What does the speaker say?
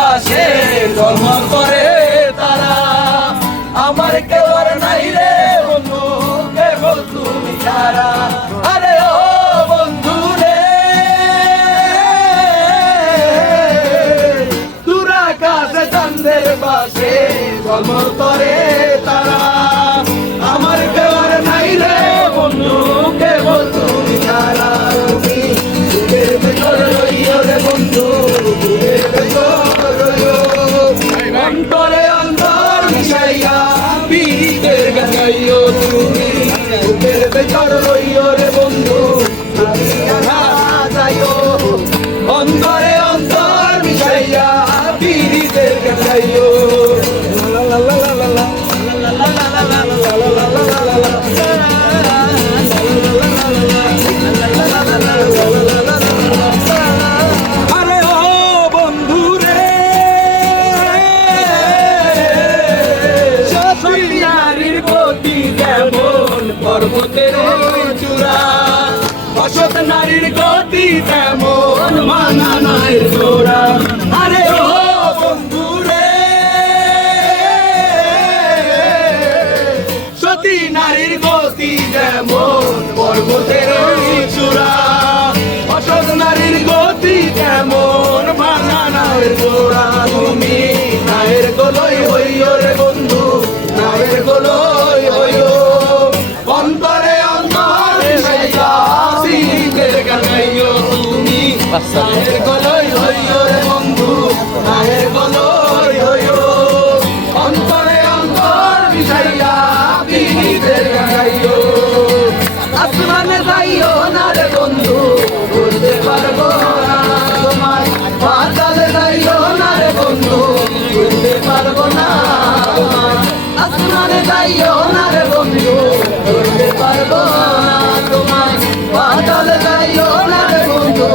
পাশে জন্ম করে তারা। আমার কেউ আর নাই রে বন্ধু, কেবল তুমি ছাড়া। আরে ও বন্ধু রে, তুরা কাছে চাঁদের পাশে জন্ম করে তারা। আমার কেউ আর নাই রে বন্ধু, কেবল তুমি ছাড়া। তুমি বুকের ভেতর রইও রে বন্ধু, বুকের ভেতর রইও। অন্তরে অন্তর মিশাইয়া পীড়িতের গান গাইও তুমি। বুকের ভেতর রইও রে বন্ধু, ভাবিয়া না যাইও। অন্তরে অন্তর মিশাইয়া পীড়িতের গান গাইও। লা লা লা লা লা লা লা লা লা লা লা লা লা লা। আরে ও বন্ধু রে, সতী নারীর গতি যেমন পর্বতের চূড়া, অসৎ নারীর গতি তেমন মানানার জোড়া। আরে ও বন্ধু রে, সতী নারীর গতি যেমন পর্বতের চূড়া, অসৎ নারীর গতি তেমন মানানার জোড়া। তুমি নায়ের গোলই হইও রে বন্ধু, নায়ের গোলই হইও। অন্তরে অন্তর মিশাইয়া পীড়িতের গান গাইও তুমি। নায়ের গোলই হইও রে বন্ধু, নায়ের গোলই হইও। অন্তরে অন্তর মিশাইয়া পীড়িতের গান গাইও। আসমানে যাইও না রে বন্ধু, বলতে পারবো না তোমায়। পাতালে যাইও না রে বন্ধু, বলতে পারবো না তোমায়। আসমানে যাইও না রে বন্ধু, বলতে পারবো না তোমায়। পাতালে যাইও না রে বন্ধু,